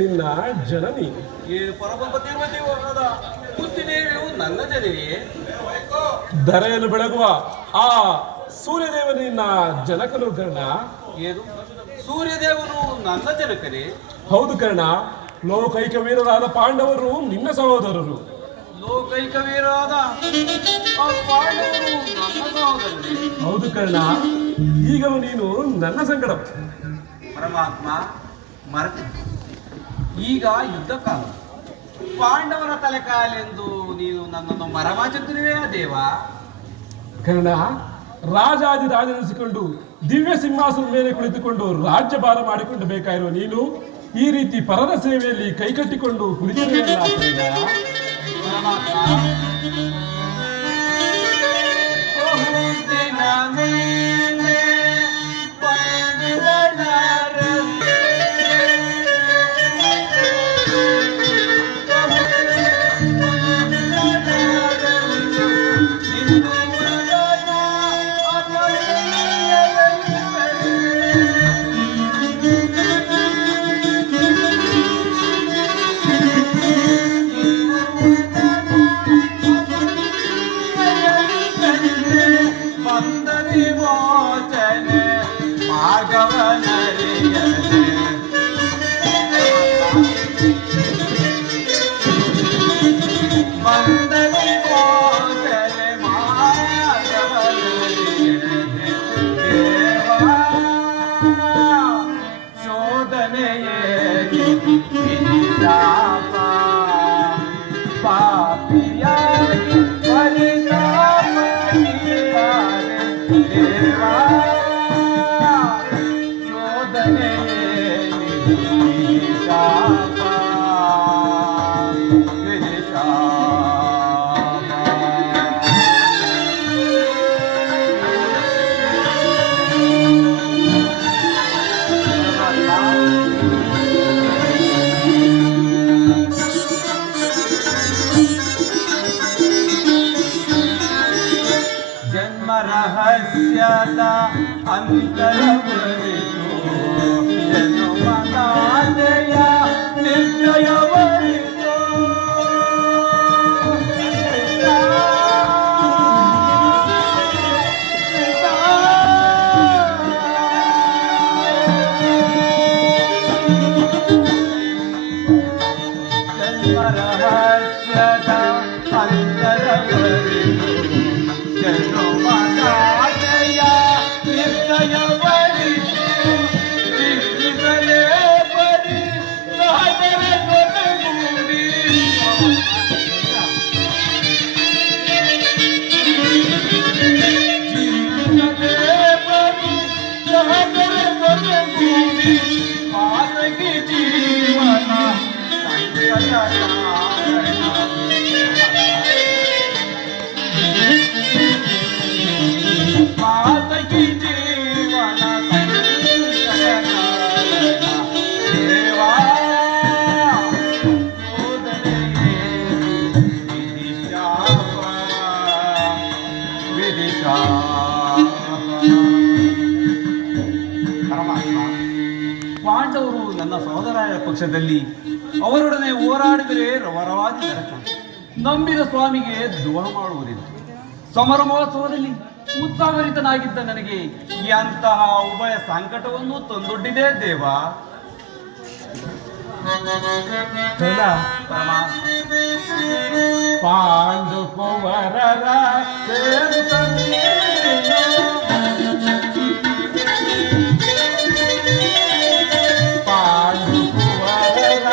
ನಿನ್ನ ಜನನಿ. ಈ ಪರಮಪತಿರ್ವತಿವಾದ ಕುಂತಿದೇವಿಯು ನನ್ನ ಜನನಿಯೇ? ಧರೆಯನ್ನು ಬೆಳಗುವ ಆ ಸೂರ್ಯದೇವ ನಿನ್ನ ಜನಕನು ಕರ್ಣ. ಏನು ಸೂರ್ಯದೇವನು ನನ್ನ ಜನಕನೇ? ಹೌದು ಕರ್ಣ. ಲೋಕೈಕ ವೀರರಾದ ಪಾಂಡವರು ನಿನ್ನ ಸಹೋದರರು. ಲೋಕೈಕ ವೀರರಾದ ಆ ಪಾಂಡವರು ನನ್ನ ಸಹೋದರನೇ? ಹೌದು ಕರ್ಣ. ಈಗಲೂ ನೀನು ನನ್ನ ಸಂಕಟ. ಪರಮಾತ್ಮ ಮರೆತು, ಈಗ ಯುದ್ಧ ಕಾಲ, ಪಾಂಡವರ ತಲೆ ಕಾಲೆಂದು ನೀನು ನನ್ನನ್ನು ಮರಮಾಚುತ್ತಿರುವೆ ದೇವ. ಕರ್ಣ, ರಾಜಾದಿರಾಜನಿಸಿಕೊಂಡು ದಿವ್ಯ ಸಿಂಹಾಸನದ ಮೇಲೆ ಕುಳಿತುಕೊಂಡು ರಾಜ್ಯಭಾರ ಮಾಡಿಕೊಂಡು ಬೇಕಾಗಿರುವ ನೀನು ಈ ರೀತಿ ಪರರ ಸೇವೆಯಲ್ಲಿ ಕೈಕಟ್ಟಿಕೊಂಡು ಕುಳಿತಿರುವೆಯಲ್ಲ ಕರ್ಣ. ರಹಸ್ಯದ ಅಂತರವರಿತು ಜನುಮನಾದೆಯ ನಿರ್ಣಯವರಿತು. ಜನ್ಮ ರಹಸ್ಯದ ಅಂತರವರಿತು ಜನುಮನಾದೆಯ ನಿರ್ಣಯವರಿತು. ಜೀವಿಸಲೇ ಬರಿ ಸಹಜರ ಜೊತೆಗೂಡಿ ಜೀವಿಸಲೇ ಬರಿ ಸಹಜರ ಜೊತೆಗೂಡಿ ಮಾತಗಿ ಜೀವನ ಸಂಕಟ ಮಾತಗಿ ಜೀವನ ದೇವಾ ಶೋಧನೆಯೇ ವಿಧಿಶಾಪ ಪರಮಾತ್ಮ, ಪಾಂಡವರು ನನ್ನ ಸಹೋದರರ ಪಕ್ಷದಲ್ಲಿ ಅವರೊಡನೆ ಹೋರಾಡಿದರೆ ರವರವಾದಿ ನರಕ. ನಂಬಿದ ಸ್ವಾಮಿಗೆ ದ್ರೋಹ ಮಾಡುವುದಿಲ್ಲ. ಸಮರ ಮಹೋತ್ಸವದಲ್ಲಿ ಉತ್ಸಾಹಭರಿತನಾಗಿದ್ದ ನನಗೆ ಎಂತಹ ಉಭಯ ಸಂಕಟವನ್ನು ತಂದೊಡ್ಡಿದೆ ದೇವ. ಪಾಂಡು ಕುವರರ ಪಾಂಡು ಕುವರರ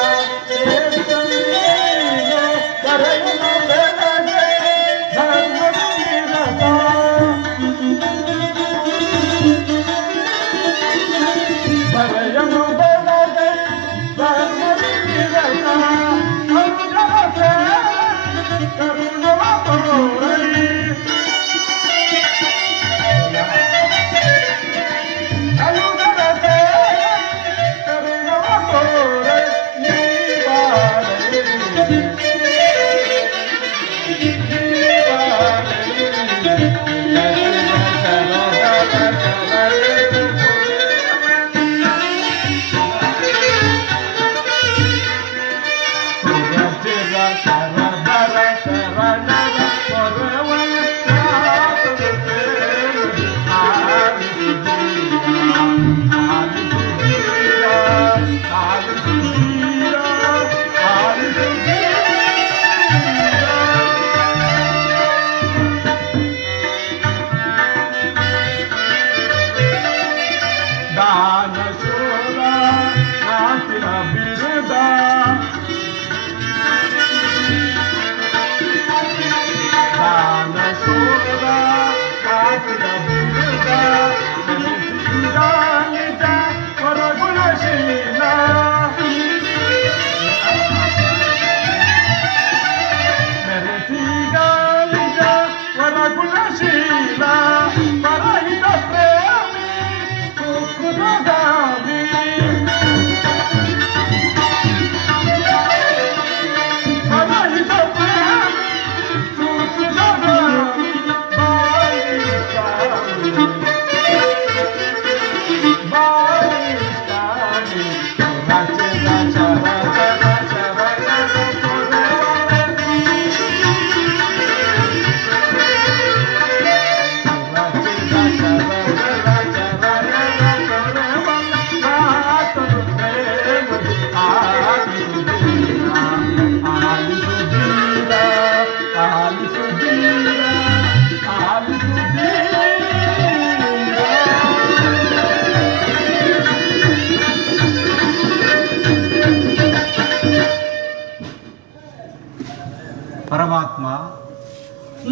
ಪರಮಾತ್ಮ,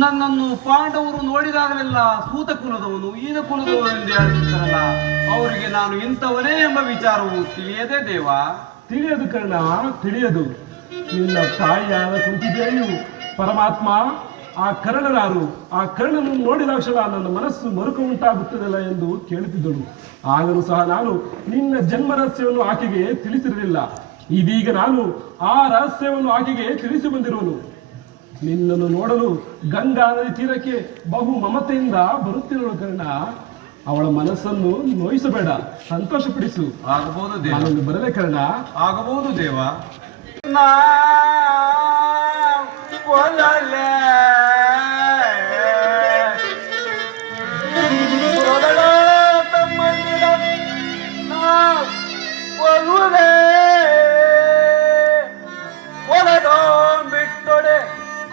ನನ್ನನ್ನು ಪಾಂಡವರು ನೋಡಿದಾಗಲೆಲ್ಲ ಸೂತ ಕುಲದವನು, ಈನ ಕುಲದವನು ಎಂದು ಹೇಳ್ತಿದ್ದಾರಲ್ಲ, ಅವರಿಗೆ ನಾನು ಇಂಥವನೇ ಎಂಬ ವಿಚಾರವು ತಿಳಿಯದೇ ದೇವ? ತಿಳಿಯದು ಕರ್ಣ, ತಿಳಿಯದು. ನಿನ್ನ ತಾಯಿಯಾದ ಕುಂತಿದೆಯು ಪರಮಾತ್ಮ ಆ ಕರ್ಣನಾರು, ಆ ಕರ್ಣನನ್ನು ನೋಡಿದಾಕ್ಷಣ ನನ್ನ ಮನಸ್ಸು ಮರುಕ ಉಂಟಾಗುತ್ತದಲ್ಲ ಎಂದು ಕೇಳುತ್ತಿದ್ದಳು. ಆಗಲೂ ಸಹ ನಾನು ನಿನ್ನ ಜನ್ಮ ರಹಸ್ಯವನ್ನು ಆಕೆಗೆ ತಿಳಿಸಿರಲಿಲ್ಲ. ಇದೀಗ ನಾನು ಆ ರಹಸ್ಯವನ್ನು ಆಕೆಗೆ ತಿಳಿಸಿ ಬಂದಿರುವನು. ನಿನ್ನನ್ನು ನೋಡಲು ಗಂಗಾ ನದಿ ತೀರಕ್ಕೆ ಬಹು ಮಮತೆಯಿಂದ ಬರುತ್ತಿರುವಳು ಕರ್ಣ. ಅವಳ ಮನಸ್ಸನ್ನು ನೋಯಿಸಬೇಡ, ಸಂತೋಷಪಡಿಸು. ಆಗಬಹುದು ದೇವ. ನಾನು ಬರಲೇ ಕರ್ಣ? ಆಗಬಹುದು ದೇವ. ಬಿಟ್ಟೊಡೆ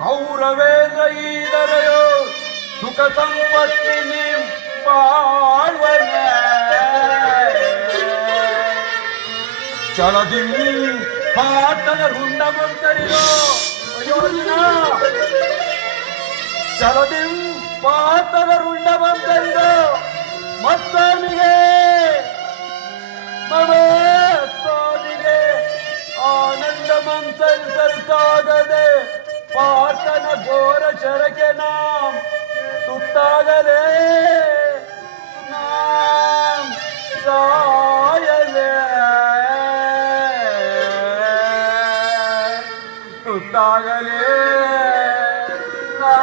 ಕೌರವೇಂದ್ರ ಈದರೆಯೋ ಸುಖ ಸಂಪತ್ತಿ ನೀವು ಪಾಳ್ವನ ಚಲದಿ ಪಾಟನ ರುಂಡ ಮಂತರಿರೋ ಅಯೋಜನ ಚಲದಿ ಪಾಟನ ರುಂಡ ಮಂತರಿರೋ ಮತ್ತೊಂದಿಗೆ ಮಮಸ್ವಾಮಿಗೆ ಆನಂದ ಮಂಸಲ್ಕಾಗದೆ ಪಾಟನ ಘೋರ ಶರಕೆ ನಾಂ ತುತ್ತಾಗಲೇ ನಾಂ ಸಾಯಲೇ ತುತ್ತಾಗಲೇ ನಾ